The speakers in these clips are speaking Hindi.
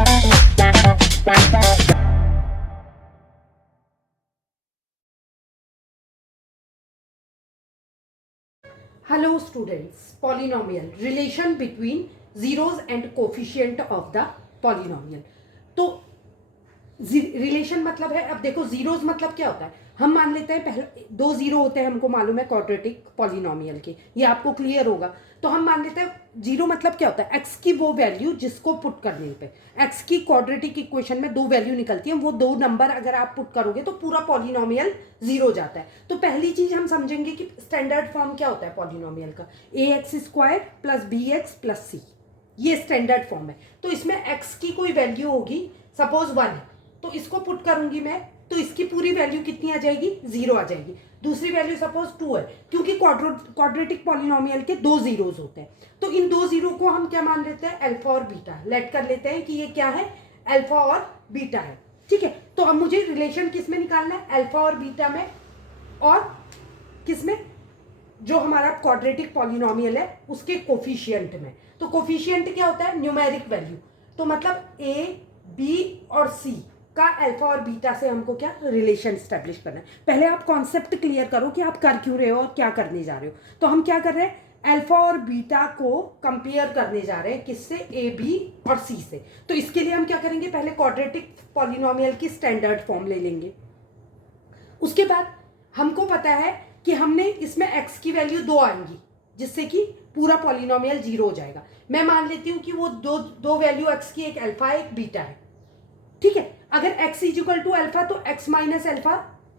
Hello students, polynomial relation between zeros and coefficient of the polynomial. तो रिलेशन मतलब है, अब देखो जीरोज मतलब क्या होता है, हम मान लेते हैं पहले दो जीरो होते हैं, हमको मालूम है क्वाड्रेटिक पॉलिनोमियल के, ये आपको क्लियर होगा। तो हम मान लेते हैं जीरो मतलब क्या होता है, एक्स की वो वैल्यू जिसको पुट करने पे एक्स की क्वाड्रेटिक इक्वेशन में दो वैल्यू निकलती है, वो दो नंबर अगर आप पुट करोगे तो पूरा पॉलिनोमियल जीरो जाता है। तो पहली चीज हम समझेंगे कि स्टैंडर्ड फॉर्म क्या होता है पॉलिनोमियल का, a x square plus b x plus c, ये स्टैंडर्ड फॉर्म है। तो इसमें एक्स की कोई वैल्यू होगी, सपोज 1 है, तो इसको पुट करूंगी मैं, तो इसकी पूरी वैल्यू कितनी आ जाएगी, जीरो आ जाएगी। दूसरी वैल्यू सपोज 2 है, क्योंकि क्वाड्रेटिक पॉलिनोमियल के दो जीरोज होते हैं, तो इन दो जीरो को हम क्या मान लेते हैं, अल्फा और बीटा लेट कर लेते हैं कि ये क्या है, अल्फा और बीटा है। ठीक है, तो अब मुझे रिलेशन किस में निकालना है, अल्फा और बीटा में, और किस में, जो हमारा क्वाड्रेटिक पॉलिनोमियल है उसके कोफिशिएंट में। तो कोफिशिएंट क्या होता है, न्यूमेरिक वैल्यू। तो मतलब ए बी और सी का अल्फा और बीटा से हमको क्या रिलेशन स्टैब्लिश करना है। पहले आप कॉन्सेप्ट क्लियर करो कि आप कर क्यों रहे हो और क्या करने जा रहे हो। तो हम क्या कर रहे हैं, अल्फा और बीटा को कंपेयर करने जा रहे हैं, किससे, ए बी और सी से। तो इसके लिए हम क्या करेंगे, पहले क्वाड्रेटिक पॉलिनोमियल की स्टैंडर्ड फॉर्म ले लेंगे। उसके बाद हमको पता है कि हमने इसमें x की वैल्यू 2 आएंगी, जिससे कि पूरा पॉलिनोमियल जीरो हो जाएगा। मैं मान लेती हूं कि वो दो वैल्यू x की, एक अल्फा है एक बीटा है। ठीक है, अगर x is equal to alpha तो x माइनस अल्फा,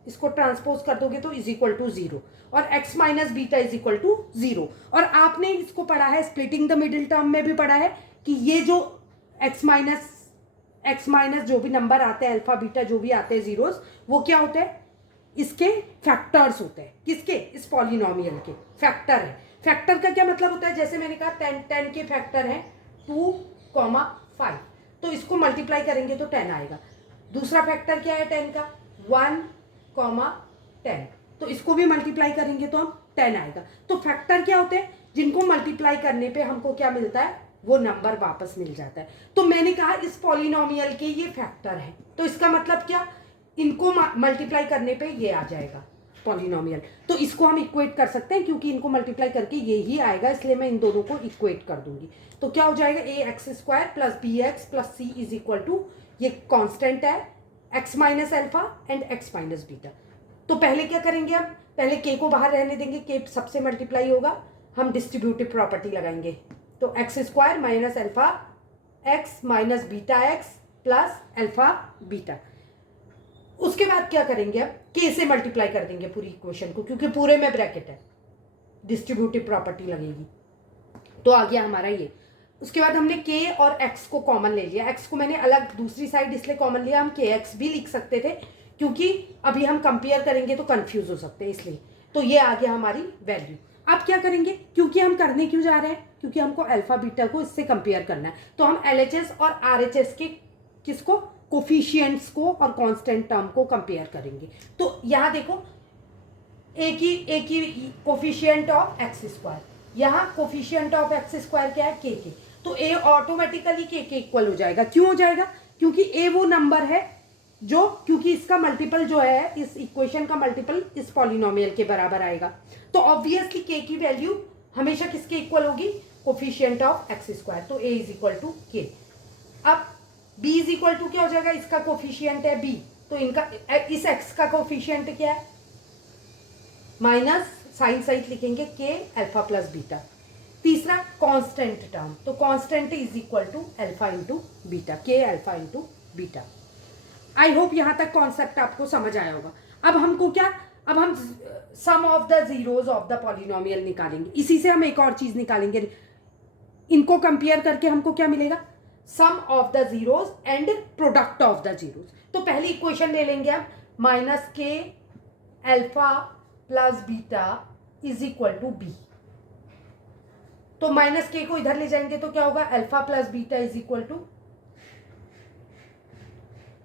इसको ट्रांसपोज कर दोगे तो इज इक्वल टू जीरो, और x minus beta is equal to zero. और आपने इसको पढ़ा है, स्प्लिटिंग द मिडिल टर्म में भी पढ़ा है कि ये जो x माइनस जो भी नंबर आते हैं, अल्फा बीटा जो भी आते हैं जीरोस, वो क्या होते हैं, इसके फैक्टर्स होते हैं। किसके, इस पॉलिनोमियल के फैक्टर है। फैक्टर का क्या मतलब होता है, जैसे मैंने कहा 10 के फैक्टर हैं 2,5, तो इसको मल्टीप्लाई करेंगे तो 10 आएगा। दूसरा फैक्टर क्या है 10 का, 1,10, तो इसको भी मल्टीप्लाई करेंगे तो हम 10 आएगा। तो फैक्टर क्या होते हैं, जिनको मल्टीप्लाई करने पे हमको क्या मिलता है, वो नंबर वापस मिल जाता है। तो मैंने कहा इस पॉलिनोमियल के ये फैक्टर है, तो इसका मतलब क्या, इनको मल्टीप्लाई करने पे ये आ जाएगा पॉलिनोमियल। तो इसको हम इक्वेट कर सकते हैं, क्योंकि इनको मल्टीप्लाई करके ये ही आएगा, इसलिए मैं इन दोनों को इक्वेट कर दूंगी। तो क्या हो जाएगा, a x square plus b x plus c is equal to, ये कांस्टेंट है, x minus alpha and x minus beta. तो पहले क्या करेंगे, हम पहले के को बाहर रहने देंगे, के सबसे मल्टीप्लाई होगा, हम डिस्ट्रीब्यूटिव प्रॉपर्टी लगाएंगे। तो x square minus alpha x minus beta x plus alpha beta. उसके बाद क्या करेंगे, अब के से मल्टीप्लाई कर देंगे पूरी इक्वेशन को, क्योंकि पूरे में ब्रैकेट है, डिस्ट्रीब्यूटिव प्रॉपर्टी लगेगी। तो आ गया हमारा ये। उसके बाद हमने के और एक्स को कॉमन ले लिया, एक्स को मैंने अलग दूसरी साइड इसलिए कॉमन लिया, हम के एक्स भी लिख सकते थे, क्योंकि अभी हम कंपेयर करेंगे तो कंफ्यूज हो सकते हैं, इसलिए। तो ये आ गया हमारी वैल्यू। अब क्या करेंगे, क्योंकि हम करने क्यों जा रहे हैं, क्योंकि हमको अल्फा बीटा को इससे कंपेयर करना है, तो हम एलएचएस और आरएचएस के किसको, कोफिशिएंट्स को और कांस्टेंट टर्म को कंपेयर करेंगे। तो यहां देखो, एक ही कोफिशिएंट ऑफ एक्स स्क्वायर, यहाँ कोफिशिएंट ऑफ एक्स स्क्वायर क्या है, के। तो ए ऑटोमेटिकली के इक्वल हो जाएगा। क्यों हो जाएगा, क्योंकि ए वो नंबर है जो, क्योंकि इसका मल्टीपल जो है, इस इक्वेशन का मल्टीपल इस पॉलिनोमियल के बराबर आएगा। तो ऑब्वियसली के की वैल्यू हमेशा किसके इक्वल होगी, कोफिशिएंट ऑफ एक्स स्क्वायर, तो ए इज इक्वल टू के। अब b इज इक्वल टू क्या हो जाएगा, इसका कोफिशिएंट है b, तो इनका इस x का कोफिशिएंट क्या है, माइनस साइन सहित लिखेंगे के अल्फा प्लस बीटा। तीसरा कांस्टेंट टर्म, तो constant is equal to alpha into beta, k alpha into beta. I hope यहां तक कॉन्सेप्ट आपको समझ आया होगा। अब हमको क्या, अब हम sum of the zeros of the polynomial निकालेंगे, इसी से हम एक और चीज निकालेंगे, इनको कंपेयर करके हमको क्या मिलेगा, sum of the zeros and product of the zeros. तो पहली इक्वेशन ले लेंगे हम, minus k alpha plus beta is equal to b. तो माइनस के को इधर ले जाएंगे तो क्या होगा, alpha plus beta is equal to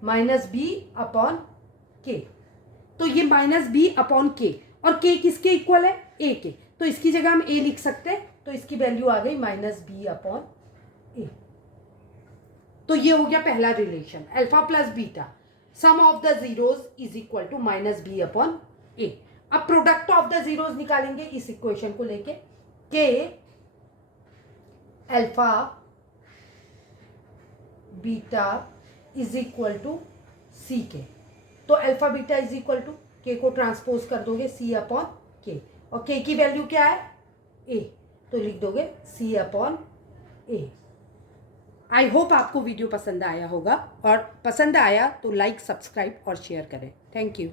minus b upon k. तो ये माइनस बी अपॉन के, और के किसके इक्वल है, ए के, तो इसकी जगह हम ए लिख सकते हैं, तो इसकी वैल्यू आ गई माइनस बी अपॉन ए। तो ये हो गया पहला relation, alpha plus beta sum of the zeros is equal to minus b upon a. अब प्रोडक्ट ऑफ द जीरोज निकालेंगे इस इक्वेशन को लेके, k alpha beta is equal to c k. तो alpha beta is equal to k को ट्रांसपोज कर दोगे सी अपॉन के, और के की वैल्यू क्या है ए, तो लिख दोगे सी अपॉन ए। आई होप आपको वीडियो पसंद आया होगा, और पसंद आया तो लाइक सब्सक्राइब और शेयर करें। Thank you.